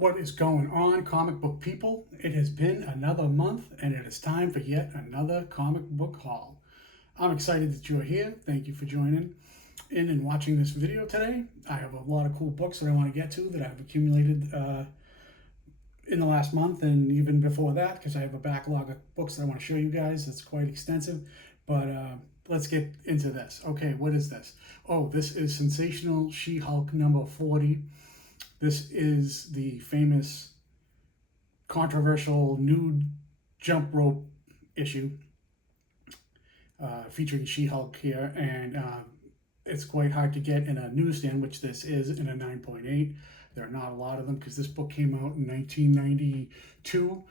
What is going on, comic book people? It has been another month and it is time for yet another comic book haul. I'm excited that you're here. Thank you for joining in and watching this video today. I have a lot of cool books that I want to get to that I've accumulated in the last month and even before that, because I have a backlog of books that I want to show you guys. That's quite extensive, but let's get into this. Okay, what is this? Oh, this is Sensational She-Hulk number 40. This is the famous controversial nude jump rope issue featuring She-Hulk here, and it's quite hard to get in a newsstand, which this is in a 9.8. There are not a lot of them because this book came out in 1992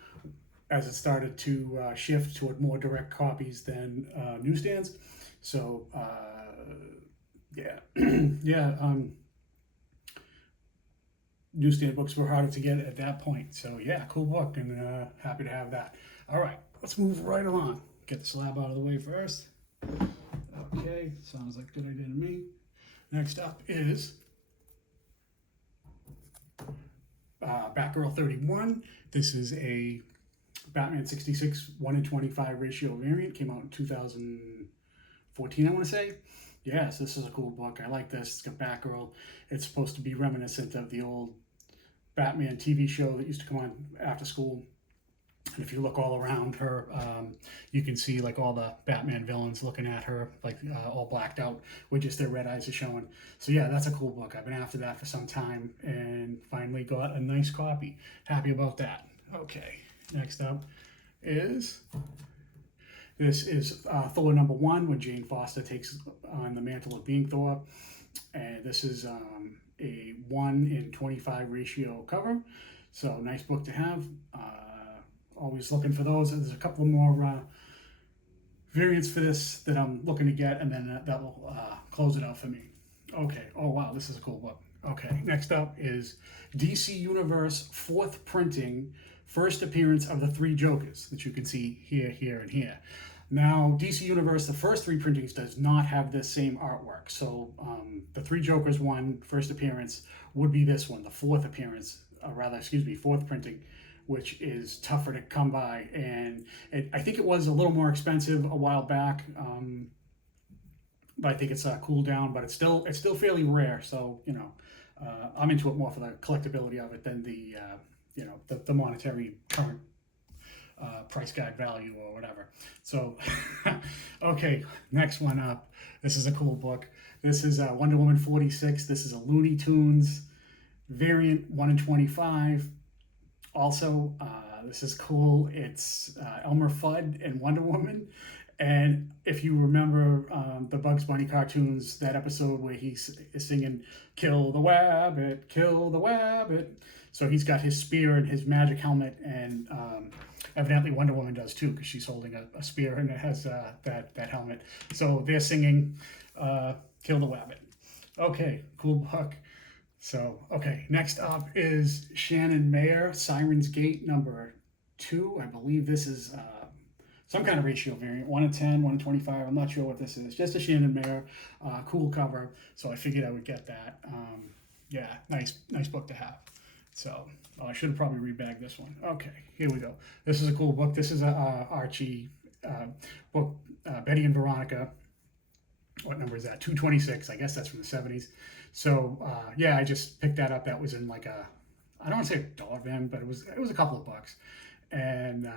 as it started to shift toward more direct copies than newsstands. So, yeah, yeah. Newsstand books were harder to get at that point. So yeah, cool book, and happy to have that. All right, let's move right along. Get the slab out of the way first. Okay, sounds like a good idea to me. Next up is Batgirl 31. This is a Batman 66 1-in-25 ratio variant. Came out in 2014, I want to say. Yes, this is a cool book. I like this. It's got Batgirl. It's supposed to be reminiscent of the old Batman TV show that used to come on after school. And if you look all around her, you can see like all the Batman villains looking at her, like all blacked out with just their red eyes are showing. So yeah, that's a cool book. I've been after that for some time and finally got a nice copy. Happy about that. Okay, next up is... This is Thor number 1 when Jane Foster takes on the mantle of being Thor. And this is a 1-in-25 ratio cover. So nice book to have. Always looking for those. There's a couple more variants for this that I'm looking to get, and then that will close it out for me. Okay. Oh, wow. This is a cool book. Okay. Next up is DC Universe 4th printing, first appearance of the 3 Jokers that you can see here, here, and here. Now, DC Universe, the first 3 printings does not have this same artwork. So the 3 Jokers one, first appearance, would be this one, the 4th appearance, 4th printing, which is tougher to come by. And I think it was a little more expensive a while back, but I think it's cooled down, but it's still fairly rare. So, you know, I'm into it more for the collectability of it than the, you know, the monetary current price guide value or whatever. So, okay, next one up. This is a cool book. This is Wonder Woman 46. This is a Looney Tunes variant, 1-in-25. Also, this is cool. It's Elmer Fudd and Wonder Woman. And if you remember the Bugs Bunny cartoons, that episode where he's singing, "Kill the Wabbit, kill the Wabbit." So he's got his spear and his magic helmet, and evidently Wonder Woman does too, because she's holding a spear and it has that helmet. So they're singing "Kill the Wabbit." Okay, cool book. So, okay, next up is Shannon Mayer, Siren's Gate number 2. I believe this is some kind of ratio variant, 1-in-10, 1-in-25. I'm not sure what this is. Just a Shannon Mayer, cool cover. So I figured I would get that. Yeah, nice book to have. So, I should have probably rebagged this one. Okay, here we go. This is a cool book. This is a Archie book, Betty and Veronica. What number is that? 226. I guess that's from the 70s. So yeah, I just picked that up. That was in like a, I don't want to say a dollar van, but it was a couple of bucks. And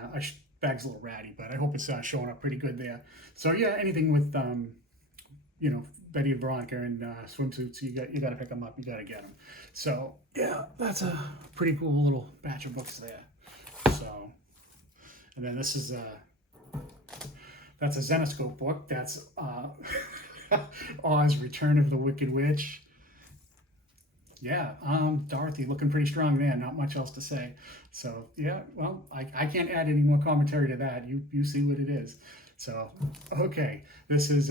bag's a little ratty, but I hope it's showing up pretty good there. So yeah, anything with you know, Betty and Veronica and swimsuits, you got to pick them up. You got to get them. So yeah, that's a pretty cool little batch of books there. So, and then this is that's a Zenescope book. That's Oz, Return of the Wicked Witch. Yeah, Dorothy looking pretty strong there. Not much else to say. So yeah, well, I can't add any more commentary to that. You see what it is. So okay, this is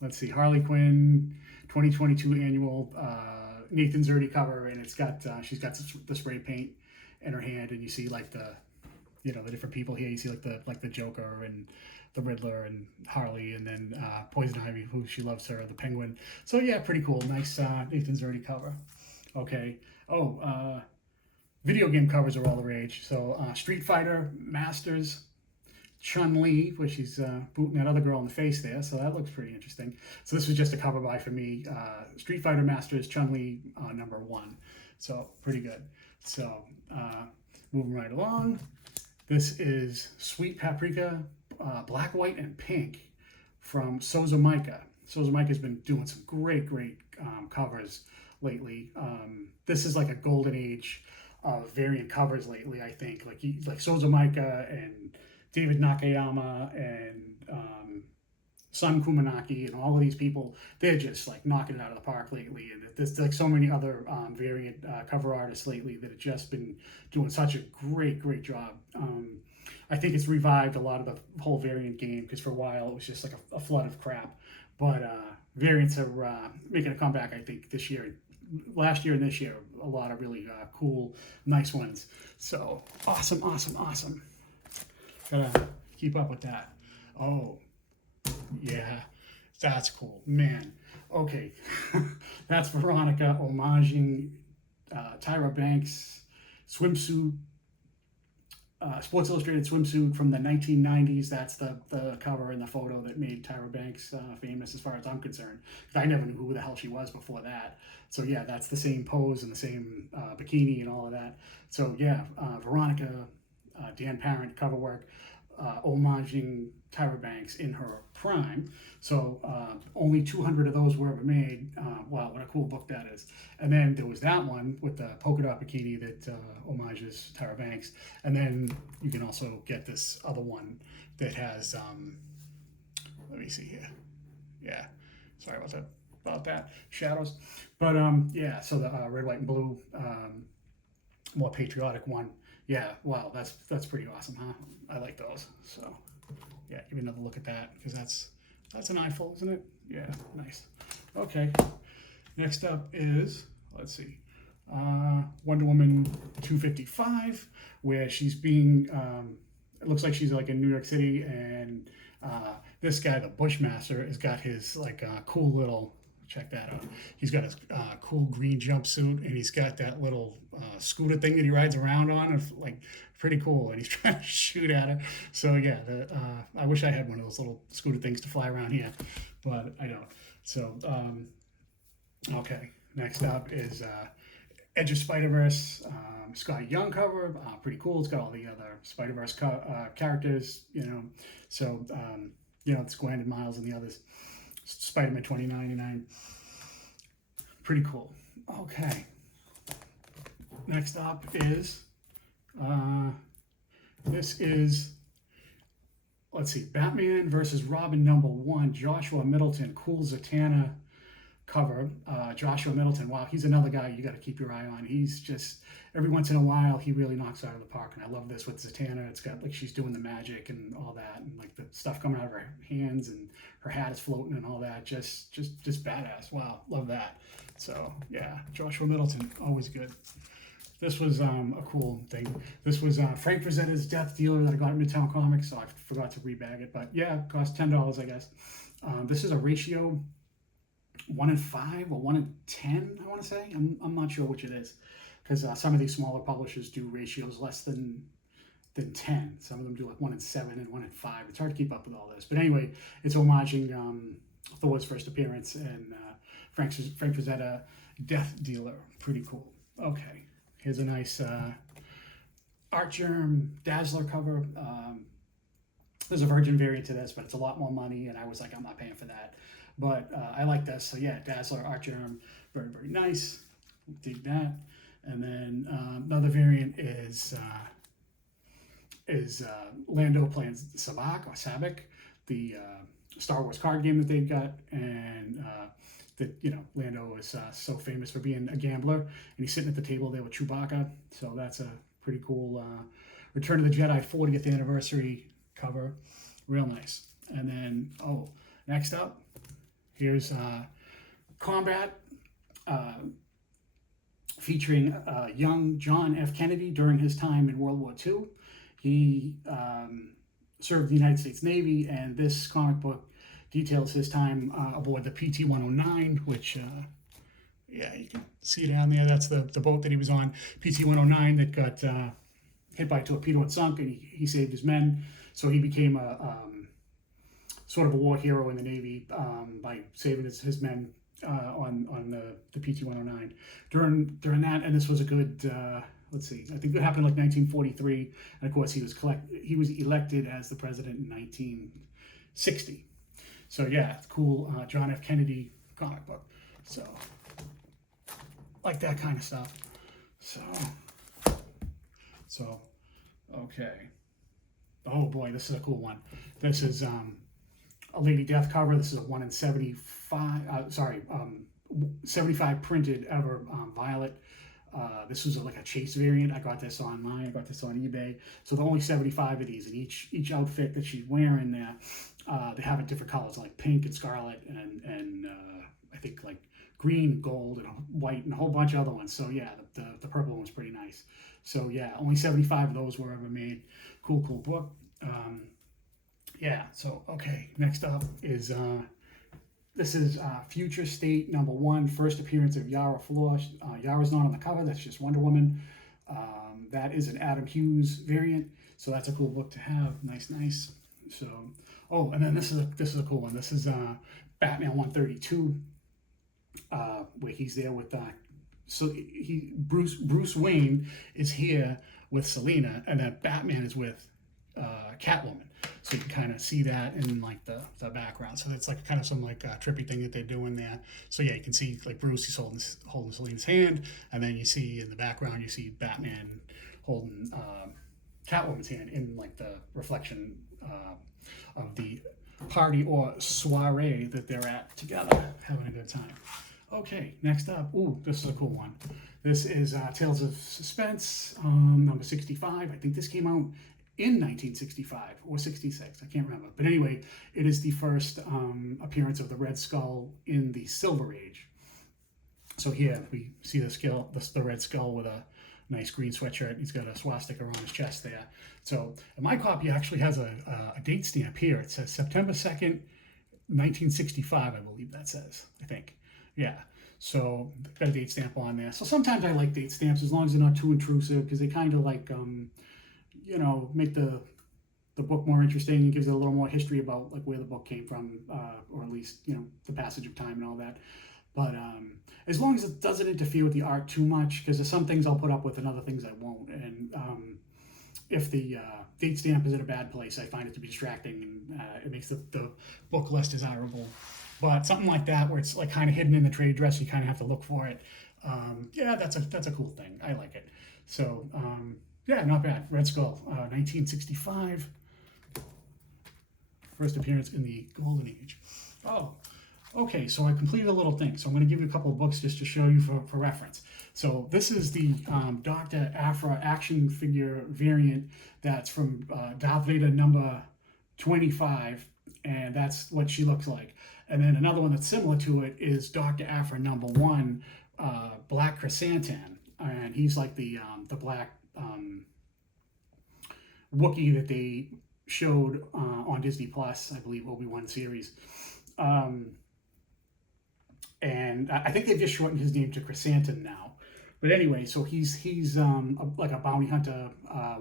let's see, Harley Quinn 2022 annual Nathan Zerdy cover, and it's got she's got the spray paint in her hand, and you see like the, you know, the different people here. You see like the Joker and the Riddler and Harley, and then Poison Ivy, who she loves her, the Penguin. So yeah, pretty cool. Nice Nathan Zerdy cover. Okay. Oh, video game covers are all the rage. So Street Fighter Masters, Chun-Li, where she's booting that other girl in the face there. So that looks pretty interesting. So this was just a cover buy for me. Street Fighter Masters, Chun-Li, #1. So pretty good. So moving right along. This is Sweet Paprika, Black, White, and Pink from Souza Micah. Souza Micah's been doing some great covers lately. This is like a golden age of variant covers lately, I think. Like Souza Micah and David Nakayama and Sun Kumanaki and all of these people, they're just like knocking it out of the park lately. And there's like so many other variant cover artists lately that have just been doing such a great job. I think it's revived a lot of the whole variant game, because for a while it was just like a flood of crap. But variants are making a comeback, I think, this year. Last year and this year, a lot of really cool, nice ones. So awesome. Gotta keep up with that. Oh, yeah, that's cool, man. Okay, that's Veronica homaging Tyra Banks swimsuit, Sports Illustrated swimsuit from the 1990s. That's the cover and the photo that made Tyra Banks famous, as far as I'm concerned. I never knew who the hell she was before that. So yeah, that's the same pose and the same bikini and all of that. So yeah, Veronica, Dan Parent cover work, homaging Tyra Banks in her prime. So only 200 of those were ever made. Wow, what a cool book that is. And then there was that one with the polka dot bikini that homages Tyra Banks. And then you can also get this other one that has, let me see here. Yeah, sorry about that, shadows. But yeah, so the red, white, and blue, more patriotic one. Yeah, wow, that's pretty awesome, huh? I like those. So yeah, give me another look at that, because that's an eyeful, isn't it? Yeah, nice. Okay, next up is, let's see, Wonder Woman 255, where she's being, it looks like she's like in New York City, and this guy, the Bushmaster, has got his like cool little, check that out. He's got his cool green jumpsuit, and he's got that little scooter thing that he rides around on. It's like pretty cool, and he's trying to shoot at it. So yeah, I wish I had one of those little scooter things to fly around here, but I don't. So okay, next up is Edge of Spider-Verse, Scott Young cover, pretty cool. It's got all the other Spider-Verse characters, you know. So you know, it's Gwen and Miles and the others. Spider-Man 2099. Pretty cool. Okay. Next up is, this is, let's see, Batman versus Robin #1, Joshua Middleton, cool Zatanna cover. Joshua Middleton, wow, he's another guy you got to keep your eye on. He's just, every once in a while, he really knocks out of the park, and I love this with Zatanna. It's got like she's doing the magic and all that, and like the stuff coming out of her hands, and her hat is floating and all that. Just badass. Wow, love that. So yeah, Joshua Middleton, always good. This was a cool thing. This was Frank Frazetta's Death Dealer that I got at Midtown Comics, so I forgot to rebag it, but yeah, it cost $10, I guess. This is a ratio 1:5 or 1:10, I want to say. I'm not sure which it is, because some of these smaller publishers do ratios less than 10. Some of them do like 1:7 and 1:5. It's hard to keep up with all this. But anyway, it's homaging Thor's first appearance, and Frank Frazetta, Death Dealer. Pretty cool. Okay, here's a nice Art Germ Dazzler cover. There's a Virgin variant to this, but it's a lot more money, and I was like, I'm not paying for that. But I like this. So yeah, Dazzler, Art Germ, very nice. Dig that. And then another variant is Lando playing Sabak, the Star Wars card game that they've got, and that, you know, Lando is so famous for being a gambler, and he's sitting at the table there with Chewbacca. So that's a pretty cool Return of the Jedi 40th anniversary cover. Real nice. And then, next up, here's Combat, featuring young John F. Kennedy during his time in World War II. He served the United States Navy, and this comic book details his time aboard the PT-109, which Yeah, you can see down there. That's the boat that he was on, PT-109, that got hit by a torpedo and sunk, and he saved his men. So he became a sort of a war hero in the Navy by saving his men on the PT-109 during that. And this was a good. Let's see. I think it happened in like 1943, and of course he was elected as the president in 1960. So yeah, cool. John F. Kennedy comic book. So like that kind of stuff. So okay. Oh boy, this is a cool one. This is a Lady Death cover. This is a 1 in 75. 75 printed ever Violet. This was like a chase variant. I got this online. I got this on eBay. So there are only 75 of these, and each outfit that she's wearing there, they have it different colors, like pink and scarlet, and I think like green, gold, and white, and a whole bunch of other ones. So yeah, the purple one's pretty nice. So yeah, only 75 of those were ever made. Cool book. Yeah. So okay, next up is this is Future State #1, first appearance of Yara Flor. Yara's not on the cover. That's just Wonder Woman. That is an Adam Hughes variant. So that's a cool book to have. Nice. So, oh, and then this is a cool one. This is Batman 132, where he's there with Bruce Wayne is here with Selina, and then Batman is with Catwoman. So you can kind of see that in like the background. So it's like kind of some like trippy thing that they're doing there. So yeah, you can see like Bruce, he's holding Selina's hand, and then you see in the background you see Batman holding Catwoman's hand in like the reflection of the party or soiree that they're at together, having a good time. Okay, next up, ooh, this is a cool one. This is Tales of Suspense, number 65. I think this came out in 1965 or 66, I can't remember. But anyway, it is the first appearance of the Red Skull in the Silver Age. So here we see the Red Skull with a nice green sweatshirt. He's got a swastika on his chest there. So my copy actually has a date stamp here. It says September 2nd, 1965, I believe that says, I think. Yeah, so got a date stamp on there. So sometimes I like date stamps as long as they're not too intrusive, because they kind of like, make the book more interesting and gives it a little more history about like where the book came from, or at least, the passage of time and all that. But as long as it doesn't interfere with the art too much, because there's some things I'll put up with and other things I won't. And if the date stamp is in a bad place, I find it to be distracting, and it makes the book less desirable. But something like that, where it's like kind of hidden in the trade dress, you kind of have to look for it. Yeah, that's a cool thing. I like it. So yeah, not bad. Red Skull, 1965, first appearance in the Golden Age. Oh, okay. So I completed a little thing. So I'm going to give you a couple of books just to show you for reference. So this is the Dr. Aphra action figure variant that's from Darth Vader number 25, and that's what she looks like. And then another one that's similar to it is Dr. Aphra #1, Black Chrysanthemum, and he's like the black Wookiee that they showed on Disney Plus, I believe, Obi-Wan series. And I think they've just shortened his name to Chrysanthemum now. But anyway, so he's like a bounty hunter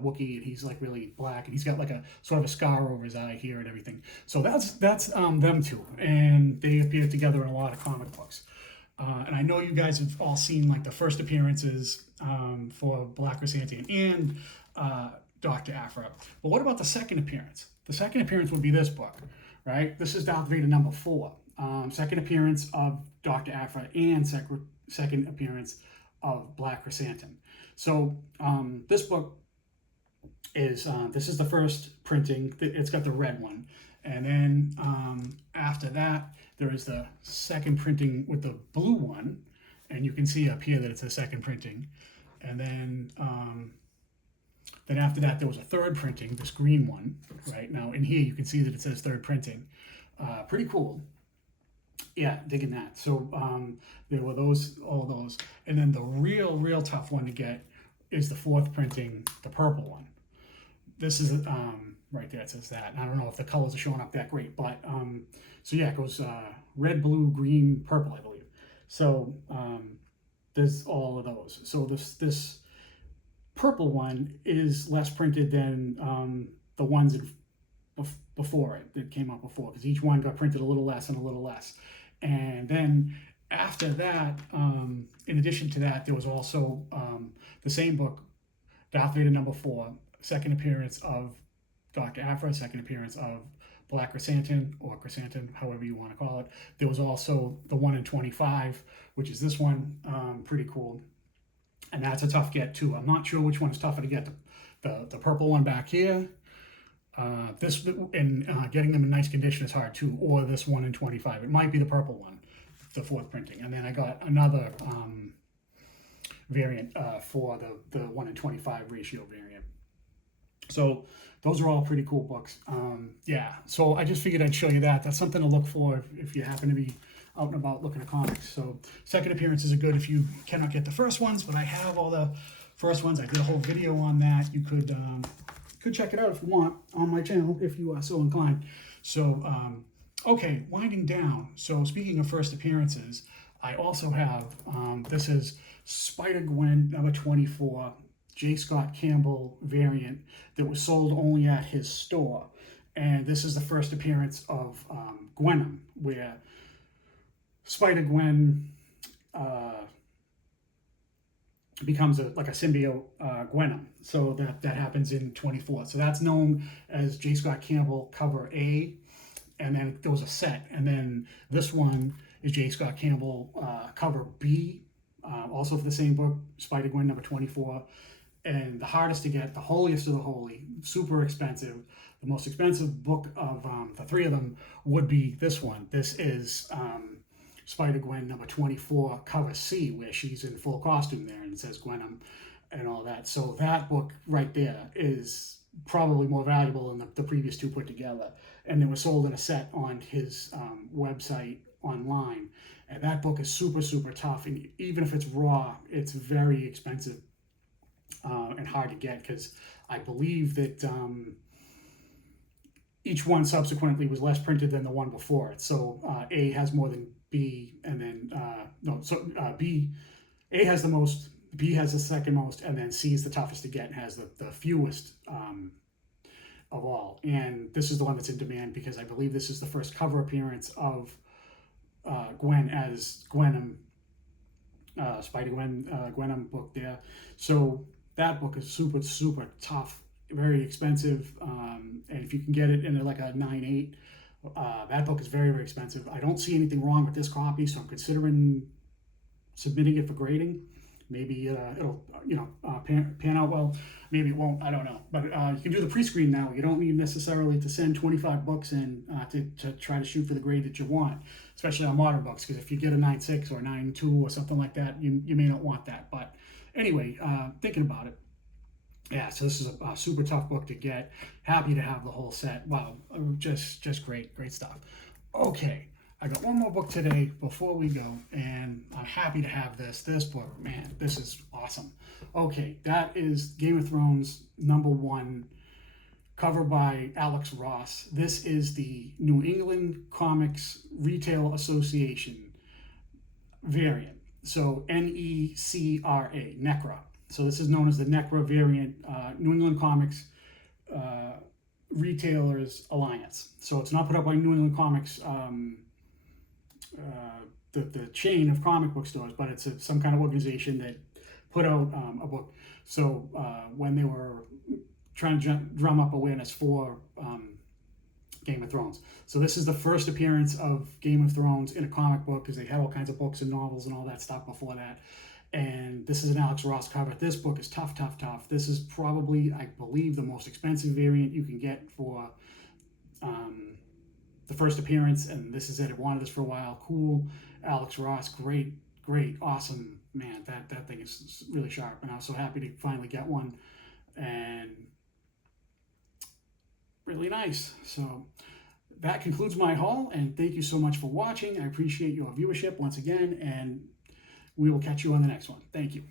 Wookiee, and he's like really black, and he's got like a sort of a scar over his eye here and everything. So that's them two, and they appear together in a lot of comic books. And I know you guys have all seen like the first appearances for Black Chrysanthemum and Dr. Aphra. But what about the second appearance? The second appearance would be this book, right? This is Darth Vader #4. Second appearance of Dr. Aphra and second appearance of Black Chrysanthemum. So this book is this is the first printing. It's got the red one, and then after that there is the second printing with the blue one, and you can see up here that it's a second printing, and then after that there was a third printing, this green one. Right now in here you can see that it says third printing. Pretty cool. Yeah, digging that. So there were all those, and then the real tough one to get is the fourth printing, the purple one. This is right there. It says that. And I don't know if the colors are showing up that great, but so yeah, it goes red, blue, green, purple, I believe. So there's all of those. So this purple one is less printed than the ones before it that came out before, because each one got printed a little less and a little less. And then after that, in addition to that, there was also the same book, Darth Vader #4, second appearance of Dr. Aphra, second appearance of Black Chrysanthemum, or Chrysanthemum, however you want to call it. There was also the 1 in 25, which is this one, pretty cool. And that's a tough get too. I'm not sure which one is tougher to get. The purple one back here, this, and getting them in nice condition is hard too, or this 1 in 25. It might be the purple one, the fourth printing. And then I got another variant for the 1 in 25 ratio variant. So those are all pretty cool books. Yeah, so I just figured I'd show you that. That's something to look for if you happen to be out and about looking at comics. So second appearances are good if you cannot get the first ones, but I have all the first ones. I did a whole video on that. You could check it out if you want on my channel, if you are so inclined. So, okay, winding down. So speaking of first appearances, I also have, this is Spider-Gwen #24, J. Scott Campbell variant that was sold only at his store. And this is the first appearance of Gwenom, where Spider-Gwen becomes like a symbiote Gwenom. So that happens in 24. So that's known as J. Scott Campbell cover A, and then there was a set. And then this one is J. Scott Campbell cover B, also for the same book, Spider-Gwen #24. And the hardest to get, the holiest of the holy, super expensive. The most expensive book of the three of them would be this one. This is Spider-Gwen #24 cover C, where she's in full costume there and it says Gwenom and all that. So that book right there is probably more valuable than the previous two put together. And it was sold in a set on his website online. And that book is super, super tough. And even if it's raw, it's very expensive and hard to get, because I believe that each one subsequently was less printed than the one before it. So A has more than B, and then A has the most, B has the second most, and then C is the toughest to get and has the fewest of all. And this is the one that's in demand because I believe this is the first cover appearance of Gwen as Gwenom, Spider-Gwen Gwenom book there. So that book is super, super tough, very expensive, and if you can get it in like a 9.8, that book is very, very expensive. I don't see anything wrong with this copy, so I'm considering submitting it for grading. Maybe it'll, pan out well. Maybe it won't. I don't know. But you can do the pre-screen now. You don't need necessarily to send 25 books in to try to shoot for the grade that you want, especially on modern books, because if you get a 9.6 or 9.2 or something like that, you may not want that. But anyway, thinking about it. Yeah, so this is a super tough book to get. Happy to have the whole set. Wow, just great stuff. Okay, I got one more book today before we go, and I'm happy to have this. This book, man, this is awesome. Okay, that is Game of Thrones #1, cover by Alex Ross. This is the New England Comics Retail Association variant. So NECRA, NECRA. So this is known as the NECRA variant, New England Comics Retailers Alliance. So it's not put up by New England Comics, the chain of comic book stores, but it's some kind of organization that put out a book. So when they were trying to drum up awareness for Game of Thrones. So this is the first appearance of Game of Thrones in a comic book, because they had all kinds of books and novels and all that stuff before that. And this is an Alex Ross cover. This book is tough. This is probably, I believe, the most expensive variant you can get for the first appearance. And this is it. I wanted this for a while. Cool. Alex Ross, great, awesome. Man, that thing is really sharp. And I was so happy to finally get one. And really nice. So that concludes my haul. And thank you so much for watching. I appreciate your viewership once again. And we will catch you on the next one. Thank you.